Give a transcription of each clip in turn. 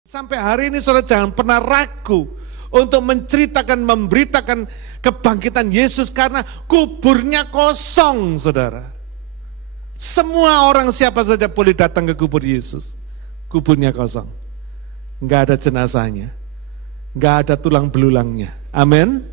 Sampai hari ini saudara jangan pernah ragu untuk menceritakan, memberitakan kebangkitan Yesus karena kuburnya kosong, saudara. Semua orang siapa saja boleh datang ke kubur Yesus. Kuburnya kosong. Enggak ada jenazahnya. Enggak ada tulang belulangnya. Amin.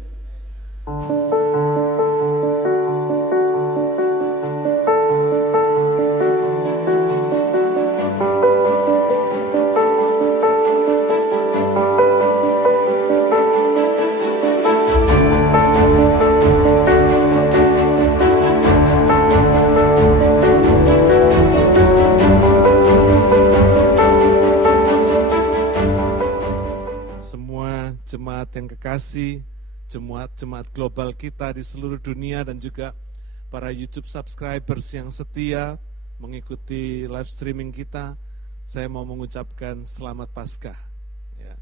Jemaat yang kekasih, jemaat global kita di seluruh dunia dan juga para YouTube subscribers yang setia mengikuti live streaming kita, saya mau mengucapkan selamat Paskah. Ya.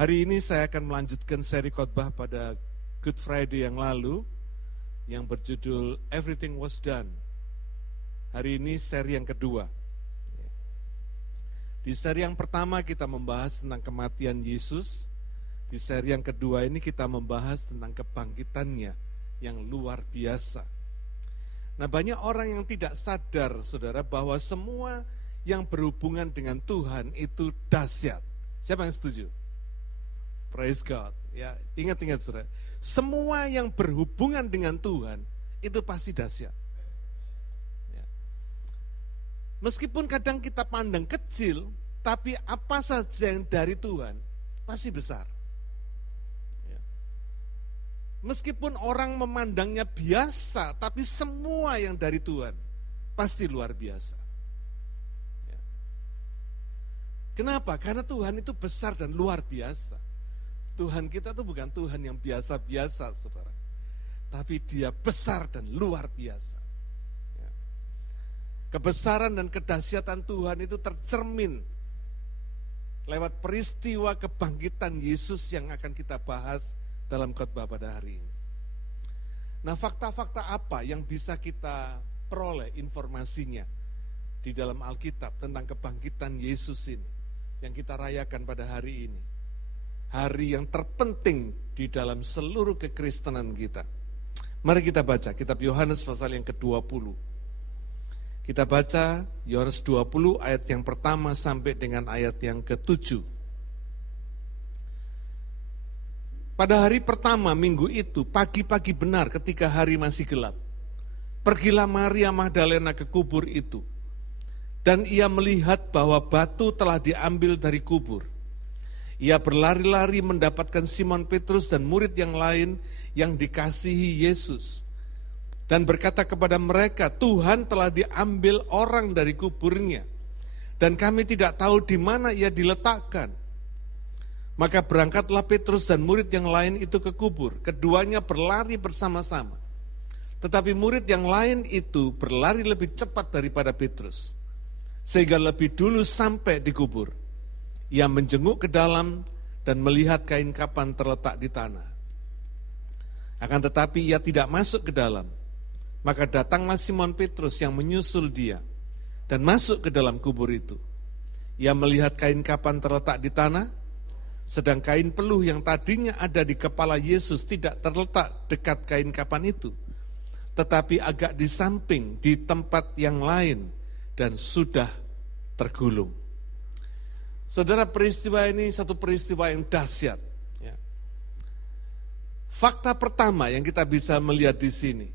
Hari ini saya akan melanjutkan seri khotbah pada Good Friday yang lalu yang berjudul Everything Was Done. Hari ini seri yang kedua. Di seri yang pertama kita membahas tentang kematian Yesus. Di seri yang kedua ini kita membahas tentang kebangkitannya yang luar biasa. Nah, banyak orang yang tidak sadar, saudara, bahwa semua yang berhubungan dengan Tuhan itu dahsyat. Siapa yang setuju? Praise God. Ya, ingat-ingat, saudara. Semua yang berhubungan dengan Tuhan itu pasti dahsyat. Ya. Meskipun kadang kita pandang kecil, tapi apa saja yang dari Tuhan pasti besar. Meskipun orang memandangnya biasa, tapi semua yang dari Tuhan pasti luar biasa. Ya. Kenapa? Karena Tuhan itu besar dan luar biasa. Tuhan kita itu bukan Tuhan yang biasa-biasa, saudara. Tapi Dia besar dan luar biasa. Ya. Kebesaran dan kedahsyatan Tuhan itu tercermin lewat peristiwa kebangkitan Yesus yang akan kita bahas dalam khotbah pada hari ini. Nah, fakta-fakta apa yang bisa kita peroleh informasinya di dalam Alkitab tentang kebangkitan Yesus ini yang kita rayakan pada hari ini? Hari yang terpenting di dalam seluruh kekristenan kita. Mari kita baca kitab Yohanes pasal yang ke-20. Kita baca Yohanes 20 ayat yang pertama sampai dengan ayat yang ke-7. Pada hari pertama minggu itu, pagi-pagi benar ketika hari masih gelap, pergilah Maria Magdalena ke kubur itu, dan ia melihat bahwa batu telah diambil dari kubur. Ia berlari-lari mendapatkan Simon Petrus dan murid yang lain yang dikasihi Yesus, dan berkata kepada mereka, Tuhan telah diambil orang dari kuburnya, dan kami tidak tahu di mana ia diletakkan. Maka berangkatlah Petrus dan murid yang lain itu ke kubur. Keduanya berlari bersama-sama. Tetapi murid yang lain itu berlari lebih cepat daripada Petrus, sehingga lebih dulu sampai di kubur. Ia menjenguk ke dalam dan melihat kain kapan terletak di tanah. Akan tetapi ia tidak masuk ke dalam. Maka datanglah Simon Petrus yang menyusul dia dan masuk ke dalam kubur itu. Ia melihat kain kapan terletak di tanah, sedang kain peluh yang tadinya ada di kepala Yesus tidak terletak dekat kain kapan itu, tetapi agak di samping di tempat yang lain dan sudah tergulung. Saudara, peristiwa ini satu peristiwa yang dahsyat. Ya. Fakta pertama yang kita bisa melihat di sini,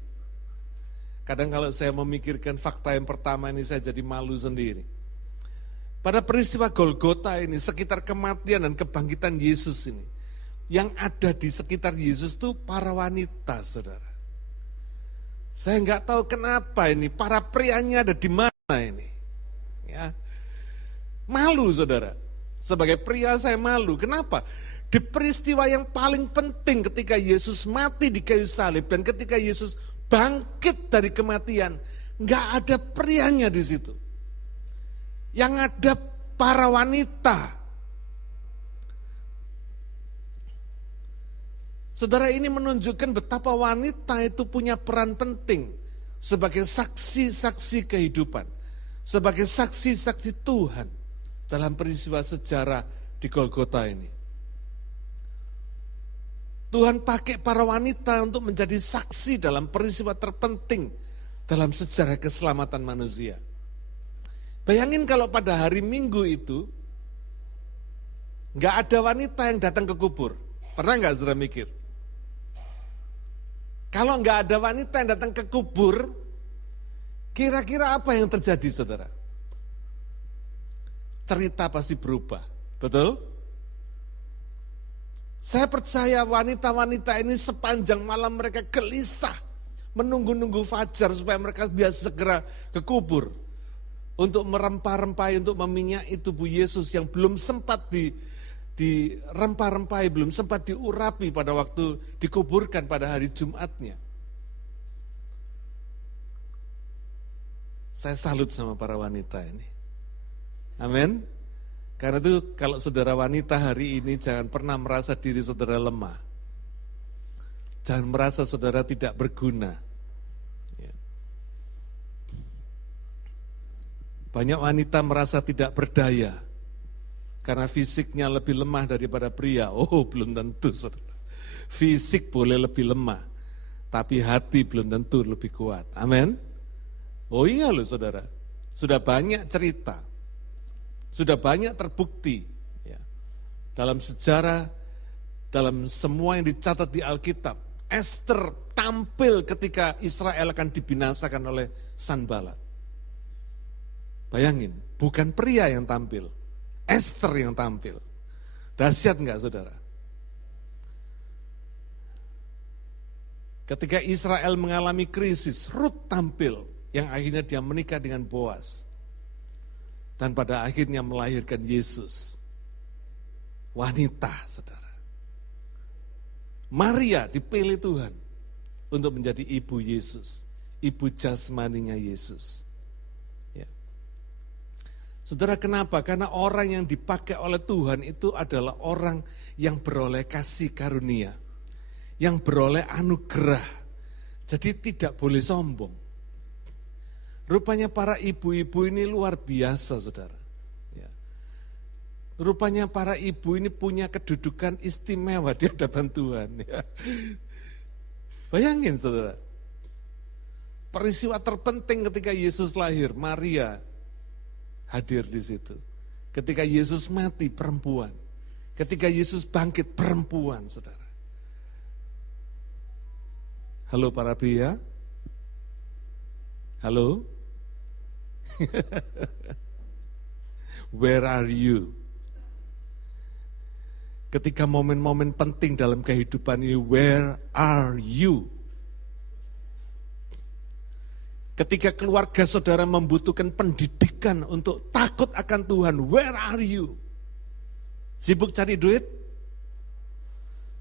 kadang kalau saya memikirkan fakta yang pertama ini saya jadi malu sendiri. Pada peristiwa Golgota ini, sekitar kematian dan kebangkitan Yesus ini, yang ada di sekitar Yesus itu para wanita, saudara. Saya nggak tahu kenapa ini, para prianya ada di mana ini. Ya. Malu, saudara. Sebagai pria saya malu. Kenapa? Di peristiwa yang paling penting ketika Yesus mati di kayu salib dan ketika Yesus bangkit dari kematian, nggak ada prianya di situ. Yang ada para wanita. Saudara, ini menunjukkan betapa wanita itu punya peran penting sebagai saksi-saksi kehidupan, sebagai saksi-saksi Tuhan. dalam peristiwa sejarah di Golgota ini. Tuhan pakai para wanita untuk menjadi saksi dalam peristiwa terpenting dalam sejarah keselamatan manusia. Bayangin kalau pada hari Minggu itu, nggak ada wanita yang datang ke kubur. Pernah nggak saudara mikir? Kalau nggak ada wanita yang datang ke kubur, kira-kira apa yang terjadi saudara? Cerita pasti berubah, betul? Saya percaya wanita-wanita ini sepanjang malam mereka gelisah, menunggu-nunggu fajar supaya mereka bisa segera ke kubur. Untuk merempah-rempahi, untuk meminyaki tubuh Yesus yang belum sempat dirempah-rempahi, belum sempat diurapi pada waktu dikuburkan pada hari Jumatnya. Saya salut sama para wanita ini. Amin. Karena itu kalau saudara wanita hari ini jangan pernah merasa diri saudara lemah. Jangan merasa saudara tidak berguna. Banyak wanita merasa tidak berdaya karena fisiknya lebih lemah daripada pria. Oh, belum tentu saudara. Fisik boleh lebih lemah, tapi hati belum tentu lebih kuat. Amin. Oh iya loh saudara, sudah banyak cerita, sudah banyak terbukti ya, dalam sejarah, dalam semua yang dicatat di Alkitab. Esther tampil ketika Israel akan dibinasakan oleh Sanbalat. Bayangin, bukan pria yang tampil, Esther yang tampil. Dahsyat enggak saudara? Ketika Israel mengalami krisis, Rut tampil, yang akhirnya dia menikah dengan Boas. Dan pada akhirnya melahirkan Yesus. Wanita saudara. Maria dipilih Tuhan untuk menjadi ibu Yesus, ibu jasmaninya Yesus. Saudara, kenapa? Karena orang yang dipakai oleh Tuhan itu adalah orang yang beroleh kasih karunia, yang beroleh anugerah. Jadi tidak boleh sombong. Rupanya para ibu-ibu ini luar biasa, saudara. Ya. Rupanya para ibu ini punya kedudukan istimewa di hadapan Tuhan. Ya. Bayangin, saudara. Peristiwa terpenting ketika Yesus lahir, Maria hadir di situ. Ketika Yesus mati, perempuan. Ketika Yesus bangkit, perempuan, saudara. Halo para pria. Halo. Where are you? Ketika momen-momen penting dalam kehidupan ini, where are you? Ketika keluarga saudara membutuhkan pendidikan untuk takut akan Tuhan, where are you? Sibuk cari duit?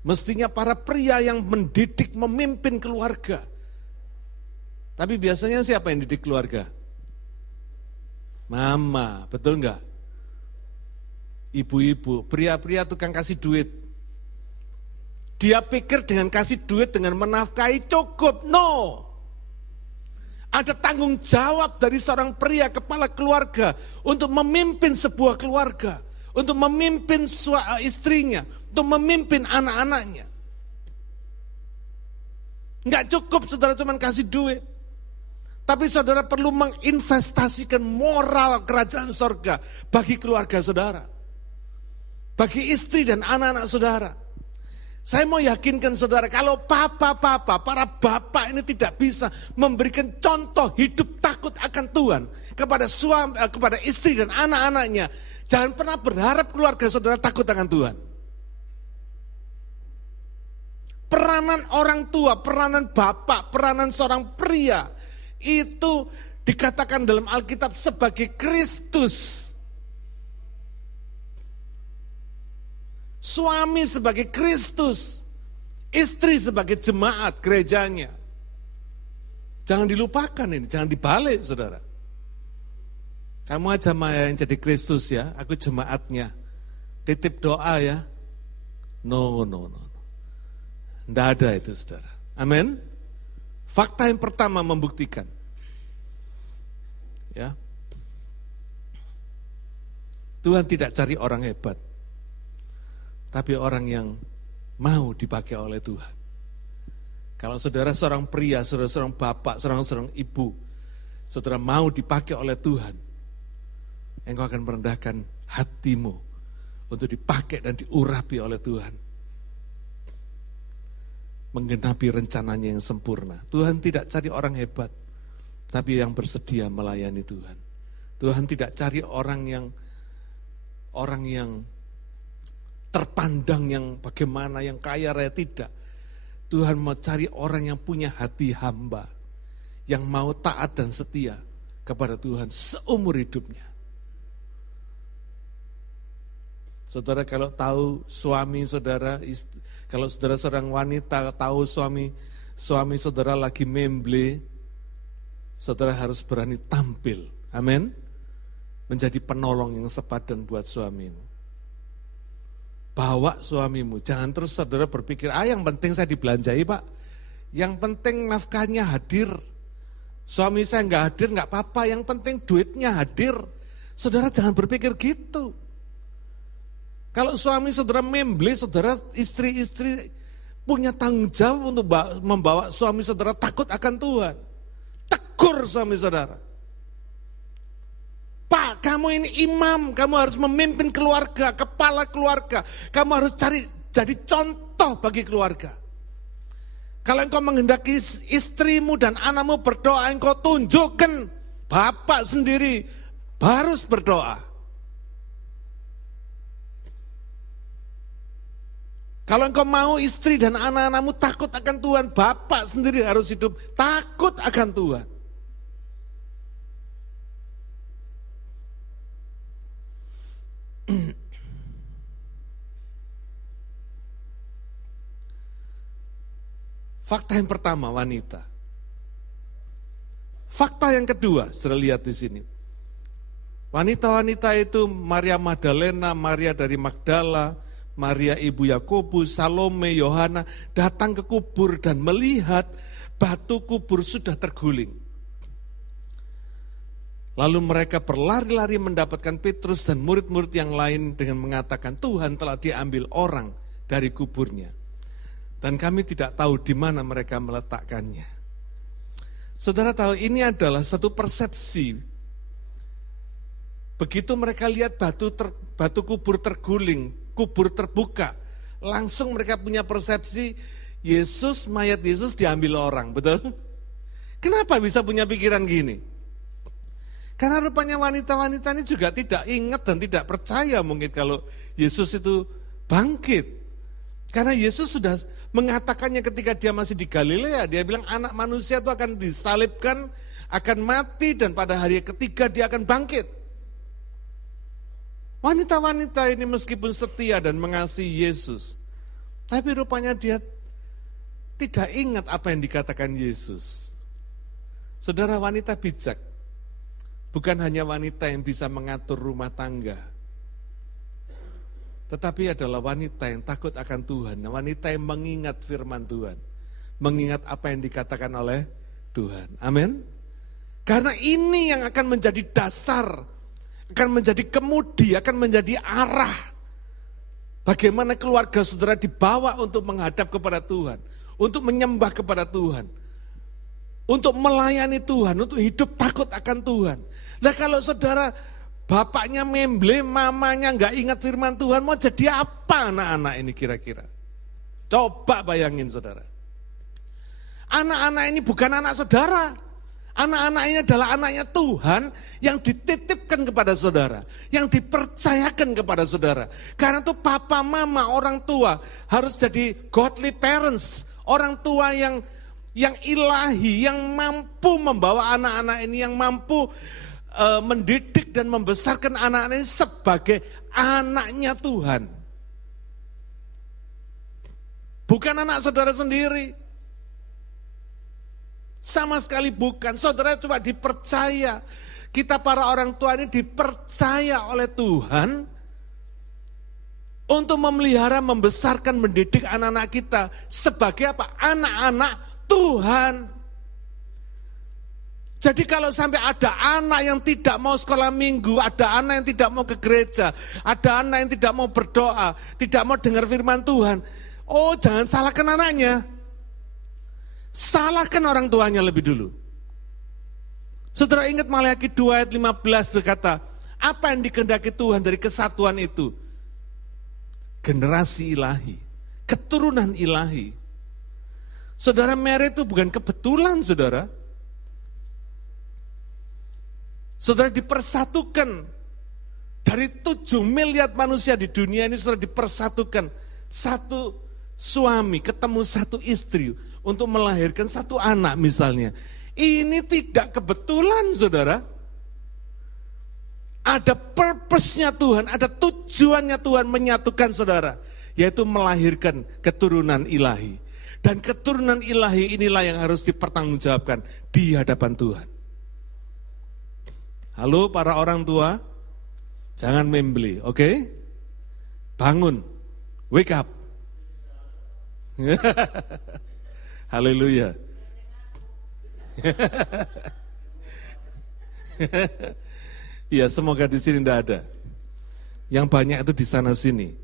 Mestinya para pria yang mendidik, memimpin keluarga. Tapi biasanya siapa yang didik keluarga? Mama, betul enggak? Ibu-ibu, pria-pria tukang kasih duit. Dia pikir dengan kasih duit, dengan menafkahi cukup, no. Ada tanggung jawab dari seorang pria kepala keluarga untuk memimpin sebuah keluarga, untuk memimpin istrinya, untuk memimpin anak-anaknya. Enggak cukup saudara cuma kasih duit. Tapi saudara perlu menginvestasikan moral kerajaan sorga bagi keluarga saudara. Bagi istri dan anak-anak saudara. Saya mau yakinkan saudara, kalau papa-papa, para bapak ini tidak bisa memberikan contoh hidup takut akan Tuhan kepada suami, kepada istri dan anak-anaknya, jangan pernah berharap keluarga saudara takut akan Tuhan. Peranan orang tua, peranan bapak, peranan seorang pria, itu dikatakan dalam Alkitab sebagai Kristus. Suami sebagai Kristus, istri sebagai jemaat gerejanya. Jangan dilupakan ini, jangan dibalik saudara. Kamu aja Maya yang jadi Kristus ya, aku jemaatnya. Titip doa ya. No. Tidak ada itu saudara. Amin. Fakta yang pertama membuktikan. Ya. Tuhan tidak cari orang hebat, tapi orang yang mau dipakai oleh Tuhan. Kalau saudara seorang pria, saudara seorang bapak, seorang ibu, saudara mau dipakai oleh Tuhan, engkau akan merendahkan hatimu untuk dipakai dan diurapi oleh Tuhan. Menggenapi rencananya yang sempurna. Tuhan tidak cari orang hebat, tapi yang bersedia melayani Tuhan. Tuhan tidak cari orang yang terpandang, yang bagaimana, yang kaya raya, tidak. Tuhan mau cari orang yang punya hati hamba, yang mau taat dan setia kepada Tuhan seumur hidupnya. Saudara kalau tahu suami saudara, kalau saudara seorang wanita tahu suami saudara lagi memble, saudara harus berani tampil, amin, menjadi penolong yang sepadan buat suamimu. Bawa suamimu, jangan terus saudara berpikir, yang penting saya dibelanjai Pak, yang penting nafkahnya hadir, suami saya nggak hadir nggak apa-apa, yang penting duitnya hadir. Saudara jangan berpikir gitu. Kalau suami saudara memble, saudara istri-istri punya tanggung jawab untuk membawa suami saudara takut akan Tuhan. Tegur suami saudara. Pak, kamu ini imam, kamu harus memimpin keluarga, kepala keluarga. Kamu harus jadi contoh bagi keluarga. Kalau engkau menghendaki istrimu dan anakmu berdoa, engkau tunjukkan bapak sendiri harus berdoa. Kalau engkau mau istri dan anak-anakmu takut akan Tuhan, bapak sendiri harus hidup takut akan Tuhan. Fakta yang pertama, wanita. Fakta yang kedua, saudara lihat di sini. Wanita-wanita itu Maria Magdalena, Maria dari Magdala, Maria ibu Yakobus, Salome, Yohana datang ke kubur dan melihat batu kubur sudah terguling. Lalu mereka berlari-lari mendapatkan Petrus dan murid-murid yang lain dengan mengatakan, Tuhan telah diambil orang dari kuburnya. Dan kami tidak tahu di mana mereka meletakkannya. Saudara tahu ini adalah satu persepsi. Begitu mereka lihat batu kubur terguling, kubur terbuka, langsung mereka punya persepsi mayat Yesus diambil orang, betul? Kenapa bisa punya pikiran gini? Karena rupanya wanita-wanita ini juga tidak ingat dan tidak percaya mungkin kalau Yesus itu bangkit. Karena Yesus sudah mengatakannya ketika dia masih di Galilea, dia bilang anak manusia itu akan disalibkan, akan mati dan pada hari ketiga dia akan bangkit. Wanita-wanita ini meskipun setia dan mengasihi Yesus, tapi rupanya dia tidak ingat apa yang dikatakan Yesus. Saudara, wanita bijak bukan hanya wanita yang bisa mengatur rumah tangga, tetapi adalah wanita yang takut akan Tuhan, wanita yang mengingat firman Tuhan, mengingat apa yang dikatakan oleh Tuhan. Amin. Karena ini yang akan menjadi dasar, akan menjadi kemudi, akan menjadi arah bagaimana keluarga saudara dibawa untuk menghadap kepada Tuhan, untuk menyembah kepada Tuhan, untuk melayani Tuhan, untuk hidup takut akan Tuhan. Nah kalau saudara bapaknya memble, mamanya nggak ingat firman Tuhan, mau jadi apa anak-anak ini kira-kira? Coba bayangin saudara. Anak-anak ini bukan anak saudara. Anak-anak ini adalah anaknya Tuhan yang dititipkan kepada saudara, yang dipercayakan kepada saudara. Karena itu papa, mama, orang tua harus jadi godly parents, orang tua yang ilahi, yang mampu membawa anak-anak ini, yang mampu mendidik dan membesarkan anak-anak ini sebagai anaknya Tuhan. Bukan anak saudara sendiri. Sama sekali bukan. Saudara coba dipercaya. Kita para orang tua ini dipercaya oleh Tuhan untuk memelihara, membesarkan, mendidik anak-anak kita sebagai apa? Anak-anak Tuhan. Jadi kalau sampai ada anak yang tidak mau sekolah minggu, ada anak yang tidak mau ke gereja, ada anak yang tidak mau berdoa, tidak mau dengar firman Tuhan, oh jangan salahkan anaknya. Salahkan orang tuanya lebih dulu. Saudara ingat Maleakhi 2 ayat 15 berkata, apa yang dikehendaki Tuhan dari kesatuan itu? Generasi ilahi, keturunan ilahi. Saudara, Mary itu bukan kebetulan, saudara. Saudara dipersatukan dari 7 miliar manusia di dunia ini, saudara dipersatukan satu suami ketemu satu istri untuk melahirkan satu anak misalnya. Ini tidak kebetulan, saudara. Ada purpose-nya Tuhan, ada tujuannya Tuhan menyatukan saudara, yaitu melahirkan keturunan ilahi. Dan keturunan ilahi inilah yang harus dipertanggungjawabkan di hadapan Tuhan. Halo para orang tua, jangan membeli, oke? Bangun, wake up. Haleluya. Ya, semoga di sini tidak ada. Yang banyak itu di sana sini.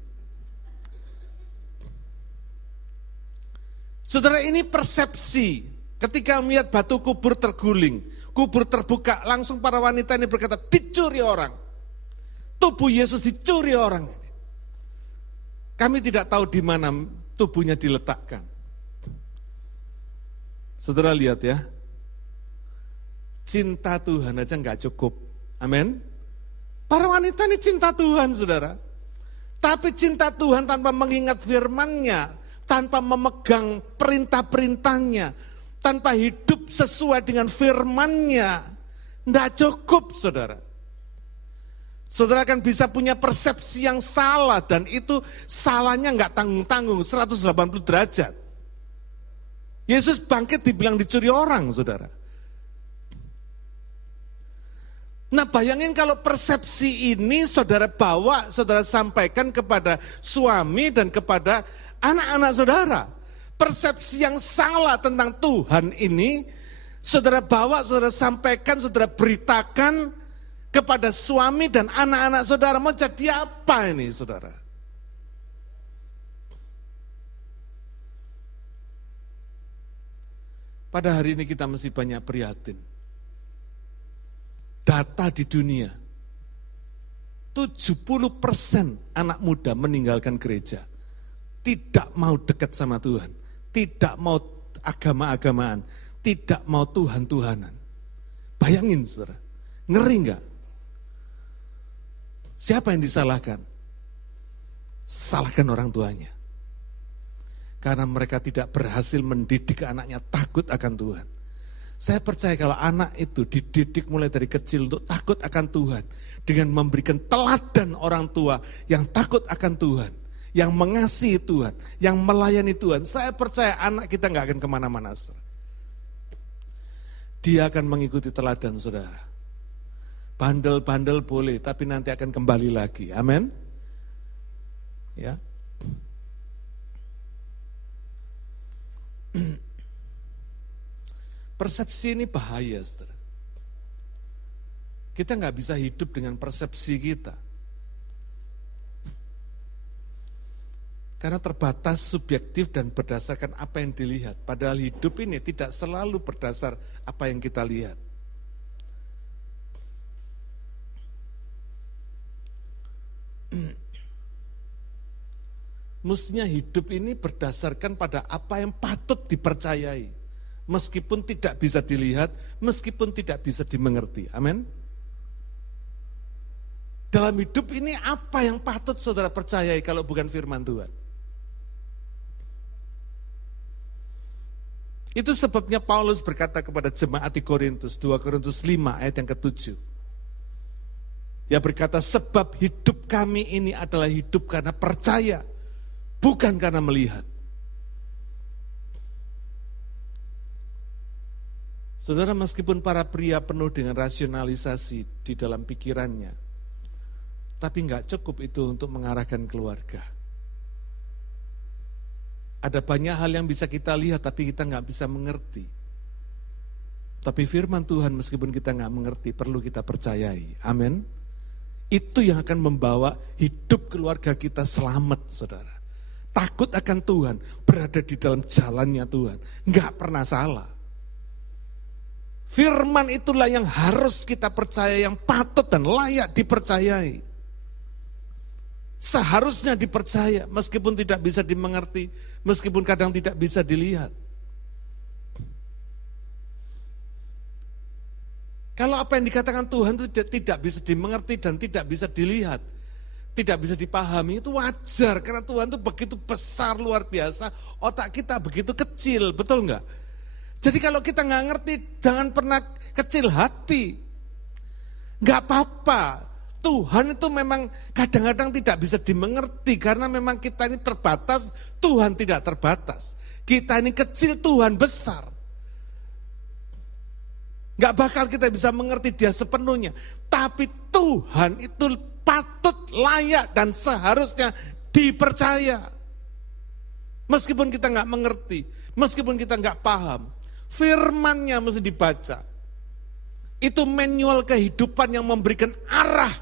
Saudara, ini persepsi. Ketika melihat batu kubur terguling, kubur terbuka, langsung para wanita ini berkata, dicuri orang. Tubuh Yesus dicuri orang. Kami tidak tahu di mana tubuhnya diletakkan. Saudara lihat ya, cinta Tuhan aja nggak cukup. Amin. Para wanita ini cinta Tuhan, saudara. Tapi cinta Tuhan tanpa mengingat firman-Nya, tanpa memegang perintah-perintahnya, tanpa hidup sesuai dengan firman-Nya, tidak cukup, saudara. Saudara akan bisa punya persepsi yang salah, dan itu salahnya nggak tanggung-tanggung, 180 derajat. Yesus bangkit dibilang dicuri orang, saudara. Nah, bayangin kalau persepsi ini saudara bawa, saudara sampaikan kepada suami dan kepada anak-anak saudara. Persepsi yang salah tentang Tuhan ini, saudara bawa, saudara sampaikan, saudara beritakan kepada suami dan anak-anak saudara. Mau jadi apa ini, saudara? Pada hari ini kita mesti banyak prihatin. Data di dunia, 70% anak muda meninggalkan gereja. Tidak mau dekat sama Tuhan, tidak mau agama-agamaan, tidak mau Tuhan-Tuhanan. Bayangin, saudara, ngeri enggak? Siapa yang disalahkan? Salahkan orang tuanya. Karena mereka tidak berhasil mendidik anaknya takut akan Tuhan. Saya percaya kalau anak itu dididik mulai dari kecil untuk takut akan Tuhan, dengan memberikan teladan orang tua yang takut akan Tuhan, yang mengasihi Tuhan, yang melayani Tuhan, saya percaya anak kita nggak akan kemana-mana. Dia akan mengikuti teladan saudara. Bandel-bandel boleh, tapi nanti akan kembali lagi. Amin. Ya. Persepsi ini bahaya, saudara. Kita nggak bisa hidup dengan persepsi kita. Karena terbatas, subjektif, dan berdasarkan apa yang dilihat. Padahal hidup ini tidak selalu berdasar apa yang kita lihat. Mestinya hidup ini berdasarkan pada apa yang patut dipercayai. Meskipun tidak bisa dilihat, meskipun tidak bisa dimengerti. Amin. Dalam hidup ini apa yang patut saudara percayai kalau bukan firman Tuhan? Itu sebabnya Paulus berkata kepada jemaat di Korintus, 2 Korintus 5 ayat yang ke-7. Dia berkata, sebab hidup kami ini adalah hidup karena percaya, bukan karena melihat. Saudara, meskipun para pria penuh dengan rasionalisasi di dalam pikirannya, tapi enggak cukup itu untuk mengarahkan keluarga. Ada banyak hal yang bisa kita lihat, tapi kita enggak bisa mengerti. Tapi firman Tuhan meskipun kita nggak mengerti, perlu kita percayai. Amin. Itu yang akan membawa hidup keluarga kita selamat, saudara. Takut akan Tuhan, berada di dalam jalannya Tuhan. Nggak pernah salah. Firman itulah yang harus kita percaya, yang patut dan layak dipercayai. Seharusnya dipercaya, meskipun tidak bisa dimengerti, meskipun kadang tidak bisa dilihat. Kalau apa yang dikatakan Tuhan itu tidak bisa dimengerti dan tidak bisa dilihat, tidak bisa dipahami, itu wajar. Karena Tuhan itu begitu besar, luar biasa, otak kita begitu kecil, betul enggak? Jadi kalau kita nggak ngerti, jangan pernah kecil hati. Nggak apa-apa, Tuhan itu memang kadang-kadang tidak bisa dimengerti, karena memang kita ini terbatas, Tuhan tidak terbatas. Kita ini kecil, Tuhan besar. Gak bakal kita bisa mengerti dia sepenuhnya. Tapi Tuhan itu patut, layak, dan seharusnya dipercaya. Meskipun kita gak mengerti, meskipun kita gak paham, firman-Nya mesti dibaca. Itu manual kehidupan yang memberikan arah,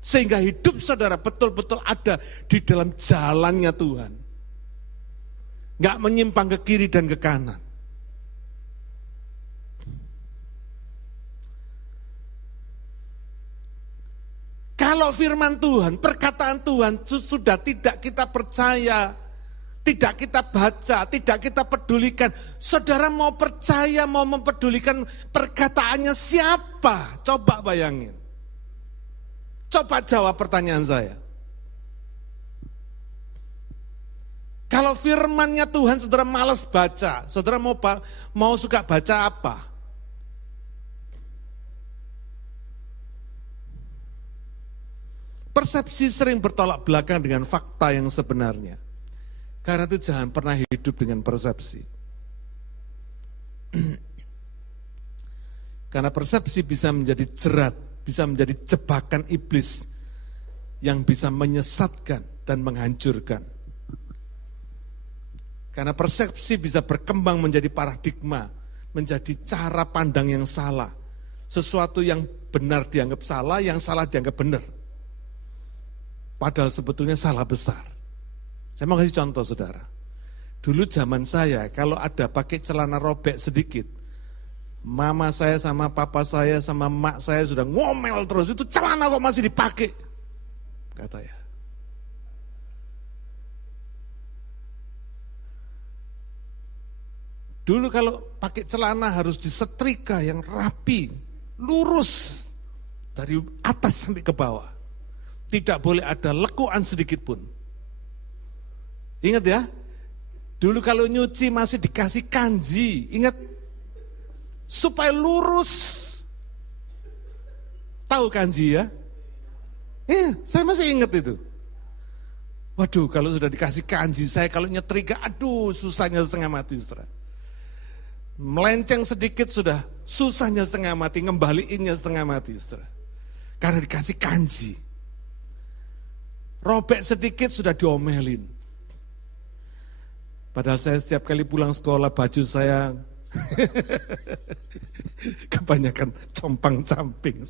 sehingga hidup saudara betul-betul ada di dalam jalannya Tuhan. Gak menyimpang ke kiri dan ke kanan. Kalau firman Tuhan, perkataan Tuhan sudah tidak kita percaya, tidak kita baca, tidak kita pedulikan. Saudara mau percaya, mau mempedulikan perkataannya siapa? Coba bayangin. Coba jawab pertanyaan saya. Kalau firmannya Tuhan saudara malas baca, saudara mau suka baca apa? Persepsi sering bertolak belakang dengan fakta yang sebenarnya. Karena itu jangan pernah hidup dengan persepsi. Karena persepsi bisa menjadi jerat, bisa menjadi jebakan iblis yang bisa menyesatkan dan menghancurkan. Karena persepsi bisa berkembang menjadi paradigma, menjadi cara pandang yang salah. Sesuatu yang benar dianggap salah, yang salah dianggap benar. Padahal sebetulnya salah besar. Saya mau kasih contoh saudara. Dulu zaman saya kalau ada pakai celana robek sedikit, mama saya sama papa saya sama mak saya sudah ngomel terus, itu celana kok masih dipakai, kata ya. Dulu kalau pakai celana harus disetrika yang rapi, lurus dari atas sampai ke bawah. Tidak boleh ada lekuan sedikit pun. Ingat ya, dulu kalau nyuci masih dikasih kanji, ingat, supaya lurus. Tahu kanji ya? Iya, saya masih ingat itu. Waduh, kalau sudah dikasih kanji, saya kalau nyetrika, aduh susahnya setengah mati. Saudara. Melenceng sedikit sudah susahnya setengah mati, ngembaliinnya setengah mati. Saudara. Karena dikasih kanji. Robek sedikit sudah diomelin. Padahal saya setiap kali pulang sekolah baju saya kebanyakan compang-camping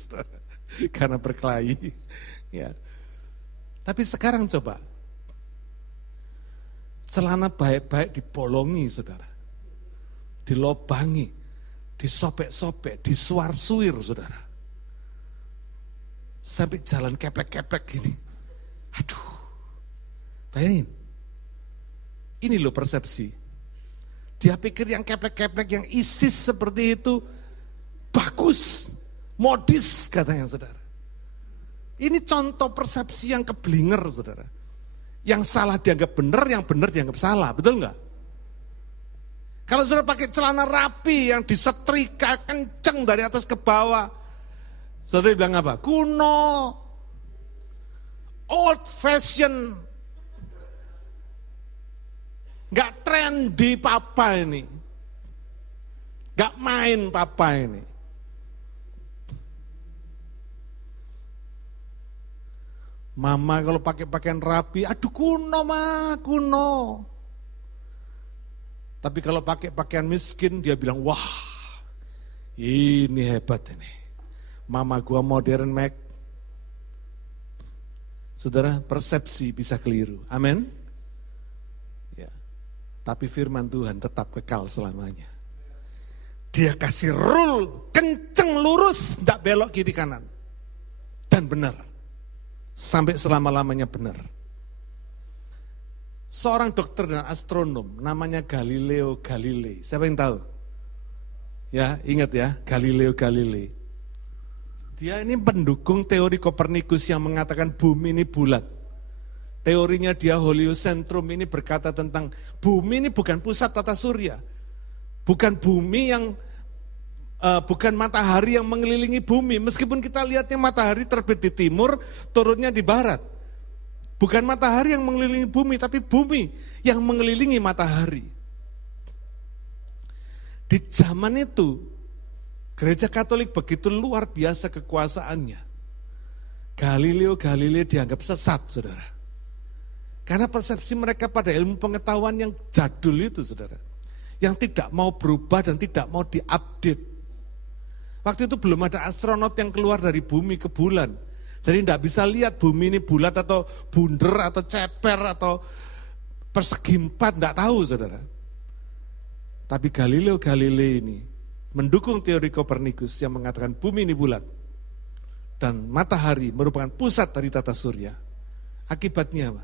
karena berkelahi. Ya. Tapi sekarang coba, celana baik-baik dibolongi saudara, dilobangi, disobek-sobek, disuar-suir saudara, sampai jalan keplek-keplek gini. Aduh, bayangin, ini loh persepsi. Dia pikir yang keplek-keplek, yang ISIS seperti itu bagus, modis katanya saudara. Ini contoh persepsi yang keblinger saudara. Yang salah dianggap benar, yang benar dianggap salah, betul enggak? Kalau saudara pakai celana rapi yang disetrika kenceng dari atas ke bawah, saudara bilang apa? Kuno. Old fashion, gak trendy papa ini, gak main papa ini. Mama kalau pakai pakaian rapi, aduh kuno mah, kuno. Tapi kalau pakai pakaian miskin dia bilang, wah Ini hebat ini. Mama gua modern Mac. Saudara, persepsi bisa keliru. Amin. Ya. Tapi firman Tuhan tetap kekal selamanya. Dia kasih rule, kenceng lurus, tidak belok kiri kanan. Dan benar. Sampai selama-lamanya benar. Seorang dokter dan astronom namanya Galileo Galilei. Siapa yang tahu? Ya, ingat ya, Galileo Galilei. Dia ini pendukung teori Kopernikus yang mengatakan bumi ini bulat. Teorinya dia heliocentrum ini berkata tentang bumi ini bukan pusat tata surya. Bukan bumi yang, bukan matahari yang mengelilingi bumi. Meskipun kita lihatnya matahari terbit di timur, turunnya di barat. Bukan matahari yang mengelilingi bumi, tapi bumi yang mengelilingi matahari. Di zaman itu, gereja Katolik begitu luar biasa kekuasaannya. Galileo Galilei dianggap sesat, saudara. Karena persepsi mereka pada ilmu pengetahuan yang jadul itu, saudara. Yang tidak mau berubah dan tidak mau diupdate. Waktu itu belum ada astronot yang keluar dari bumi ke bulan. Jadi tidak bisa lihat bumi ini bulat atau bunder atau ceper atau persegi empat, tidak tahu, saudara. Tapi Galileo Galilei ini mendukung teori Kopernikus yang mengatakan bumi ini bulat dan matahari merupakan pusat dari tata surya. Akibatnya apa?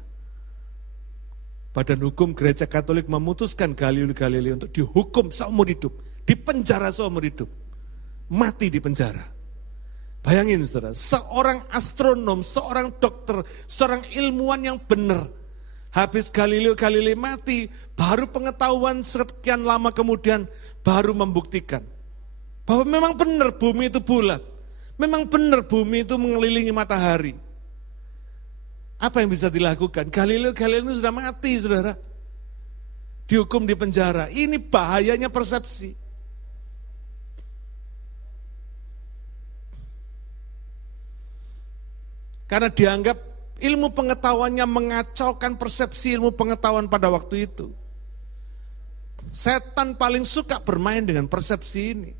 Badan hukum gereja Katolik memutuskan Galileo Galilei untuk dihukum seumur hidup, dipenjara seumur hidup, mati di penjara. Bayangin saudara, seorang astronom, seorang dokter, seorang ilmuwan yang benar, habis Galileo Galilei mati, baru pengetahuan sekian lama kemudian baru membuktikan bahwa memang benar bumi itu bulat. Memang benar bumi itu mengelilingi matahari. Apa yang bisa dilakukan? Galileo Galilei itu sudah mati, saudara. Dihukum di penjara. Ini bahayanya persepsi. Karena dianggap ilmu pengetahuannya mengacaukan persepsi ilmu pengetahuan pada waktu itu. Setan paling suka bermain dengan persepsi ini.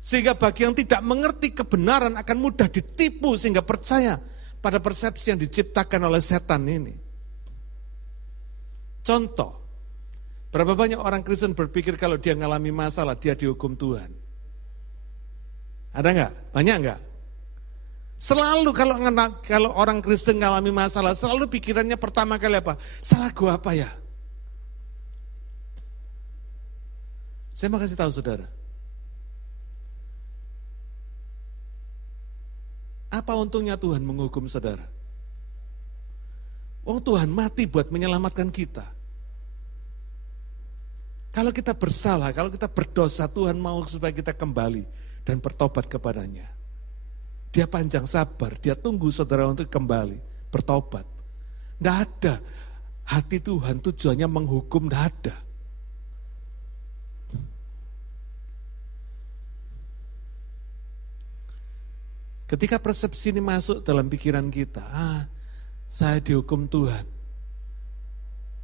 Sehingga bagi yang tidak mengerti kebenaran akan mudah ditipu sehingga percaya pada persepsi yang diciptakan oleh setan ini. Contoh, berapa banyak orang Kristen berpikir kalau dia mengalami masalah dia dihukum Tuhan? Ada enggak? Banyak enggak? Selalu kalau orang Kristen mengalami masalah, selalu pikirannya pertama kali apa? Salah gua apa ya? Saya mau kasih tahu saudara. Apa untungnya Tuhan menghukum saudara? Oh, Tuhan mati buat menyelamatkan kita. Kalau kita bersalah, kalau kita berdosa, Tuhan mau supaya kita kembali dan bertobat kepadanya. Dia panjang sabar, dia tunggu saudara untuk kembali, bertobat. Tidak ada hati Tuhan tujuannya menghukum, tidak ada. Ketika persepsi ini masuk dalam pikiran kita, saya dihukum Tuhan.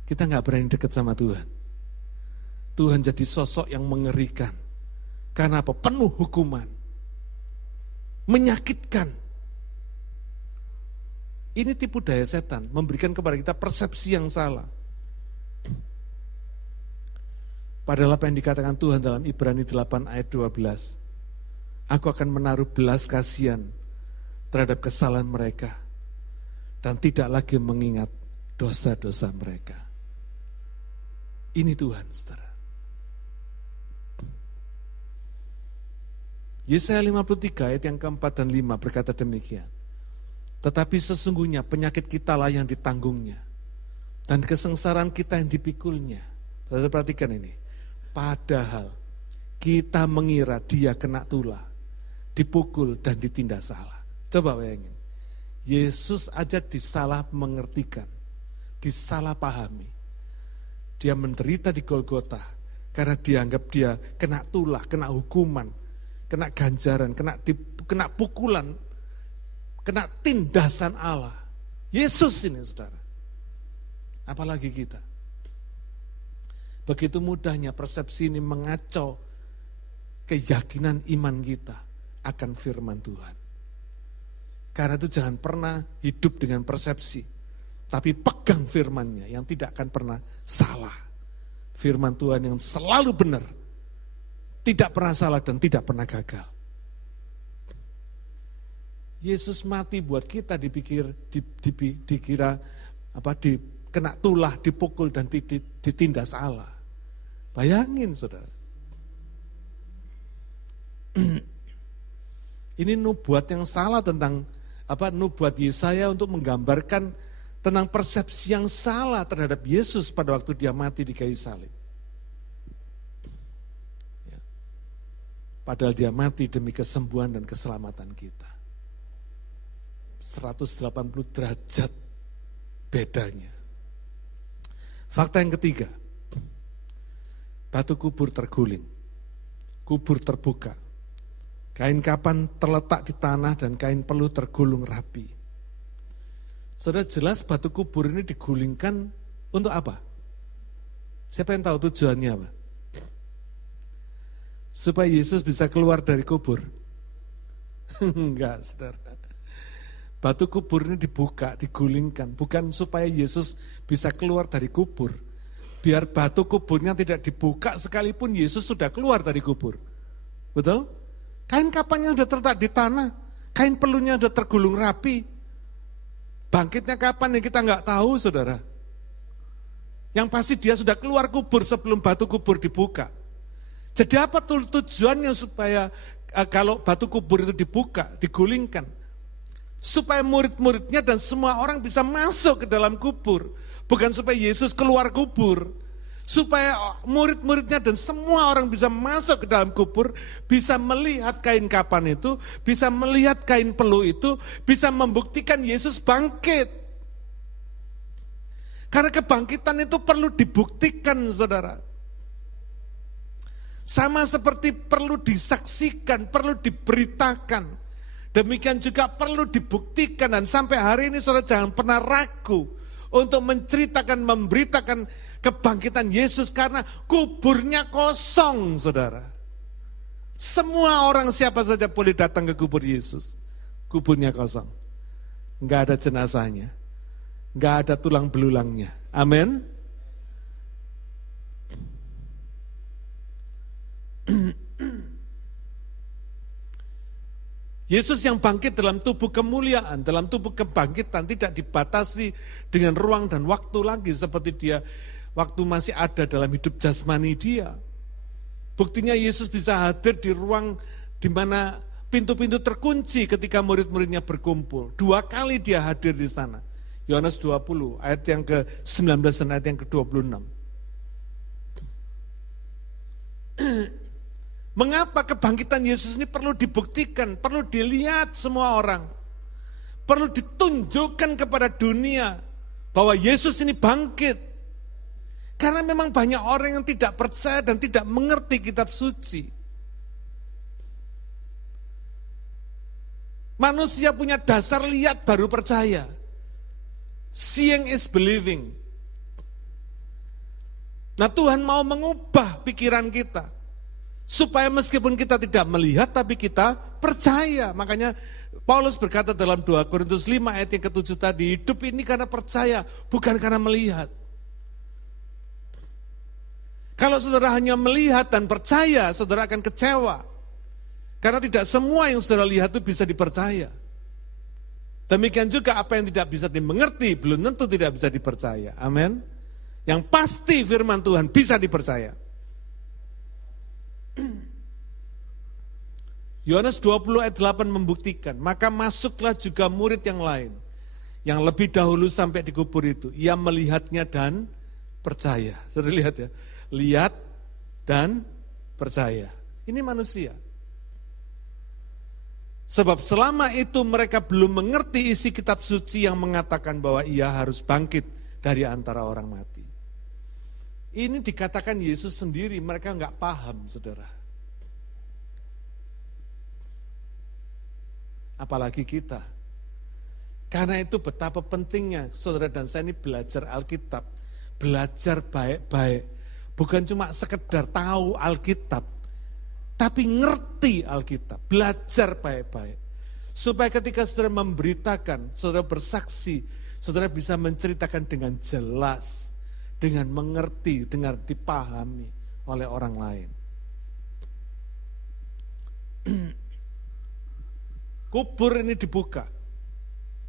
Kita nggak berani dekat sama Tuhan. Tuhan jadi sosok yang mengerikan. Karena apa? Penuh hukuman. Menyakitkan. Ini tipu daya setan, memberikan kepada kita persepsi yang salah. Padahal apa yang dikatakan Tuhan dalam Ibrani 8 ayat 12. Aku akan menaruh belas kasihan terhadap kesalahan mereka dan tidak lagi mengingat dosa-dosa mereka. Ini Tuhan, saudara. Yesaya 53 ayat yang keempat dan 5 berkata demikian. Tetapi sesungguhnya penyakit kita lah yang ditanggungnya dan kesengsaraan kita yang dipikulnya. Saudara perhatikan ini. Padahal kita mengira dia kena tulah, dipukul dan ditindas salah. Coba bayangin. Yesus aja disalah mengertikan, disalah pahami. Dia menderita di Golgota karena dianggap dia kena tulah, kena hukuman, kena ganjaran, kena pukulan, kena tindasan Allah. Yesus ini saudara. Apalagi kita. Begitu mudahnya persepsi ini mengacau keyakinan iman kita akan firman Tuhan. Karena itu jangan pernah hidup dengan persepsi, tapi pegang firman-Nya yang tidak akan pernah salah. Firman Tuhan yang selalu benar, tidak pernah salah dan tidak pernah gagal. Yesus mati buat kita dikira kena tulah, dipukul dan ditindas Allah. Bayangin saudara. Ini nubuat yang salah tentang nubuat Yesaya untuk menggambarkan tentang persepsi yang salah terhadap Yesus pada waktu dia mati di kayu salib. Ya. Padahal dia mati demi kesembuhan dan keselamatan kita. 180 derajat bedanya. Fakta yang ketiga, batu kubur terguling, kubur terbuka, kain kapan terletak di tanah dan kain peluh tergulung rapi. Sudah jelas batu kubur ini digulingkan untuk apa? Siapa yang tahu tujuannya apa? Supaya Yesus bisa keluar dari kubur. Enggak, saudara. Batu kubur ini dibuka, digulingkan, bukan supaya Yesus bisa keluar dari kubur. Biar batu kuburnya tidak dibuka sekalipun Yesus sudah keluar dari kubur. Betul? Kain kapannya sudah terletak di tanah, kain peluhnya sudah tergulung rapi. Bangkitnya kapan yang kita nggak tahu, saudara. Yang pasti dia sudah keluar kubur sebelum batu kubur dibuka. Jadi apa tujuannya supaya kalau batu kubur itu dibuka, digulingkan? Supaya murid-muridnya dan semua orang bisa masuk ke dalam kubur. Bukan supaya Yesus keluar kubur. Supaya murid-muridnya dan semua orang bisa masuk ke dalam kubur, bisa melihat kain kapan itu, bisa melihat kain peluh itu, bisa membuktikan Yesus bangkit. Karena kebangkitan itu perlu dibuktikan, saudara. Sama seperti perlu disaksikan, perlu diberitakan. Demikian juga perlu dibuktikan, dan sampai hari ini saudara jangan pernah ragu untuk menceritakan, memberitakan kebangkitan Yesus karena kuburnya kosong, saudara. Semua orang siapa saja boleh datang ke kubur Yesus. Kuburnya kosong. Enggak ada jenazahnya. Enggak ada tulang belulangnya. Amin. Yesus yang bangkit dalam tubuh kemuliaan, dalam tubuh kebangkitan tidak dibatasi dengan ruang dan waktu lagi seperti dia waktu masih ada dalam hidup jasmani dia. Buktinya Yesus bisa hadir di ruang di mana pintu-pintu terkunci ketika murid-muridnya berkumpul. 2 kali dia hadir di sana. Yohanes 20 ayat yang ke-19 dan ayat yang ke-26. Mengapa kebangkitan Yesus ini perlu dibuktikan, perlu dilihat semua orang. Perlu ditunjukkan kepada dunia bahwa Yesus ini bangkit. Karena memang banyak orang yang tidak percaya dan tidak mengerti kitab suci. Manusia punya dasar lihat baru percaya. Seeing is believing. Nah, Tuhan mau mengubah pikiran kita. Supaya meskipun kita tidak melihat, tapi kita percaya. Makanya Paulus berkata dalam 2 Korintus 5 ayat yang ke-7 tadi, hidup ini karena percaya, bukan karena melihat. Kalau saudara hanya melihat dan percaya, saudara akan kecewa. Karena tidak semua yang saudara lihat itu bisa dipercaya. Demikian juga apa yang tidak bisa dimengerti, belum tentu tidak bisa dipercaya. Amin. Yang pasti firman Tuhan bisa dipercaya. Yohanes 20 ayat 8 membuktikan, maka masuklah juga murid yang lain, yang lebih dahulu sampai di kubur itu. Ia melihatnya dan percaya. Sudah lihat ya, lihat dan percaya. Ini manusia. Sebab selama itu mereka belum mengerti isi kitab suci yang mengatakan bahwa ia harus bangkit dari antara orang mati. Ini dikatakan Yesus sendiri, mereka enggak paham, saudara. Apalagi kita. Karena itu betapa pentingnya saudara dan saya ini belajar Alkitab, belajar baik-baik, Bukan cuma sekedar tahu Alkitab, tapi ngerti Alkitab, belajar baik-baik. Supaya ketika saudara memberitakan, saudara bersaksi, saudara bisa menceritakan dengan jelas, dengan mengerti, dengan dipahami oleh orang lain. Kubur ini dibuka,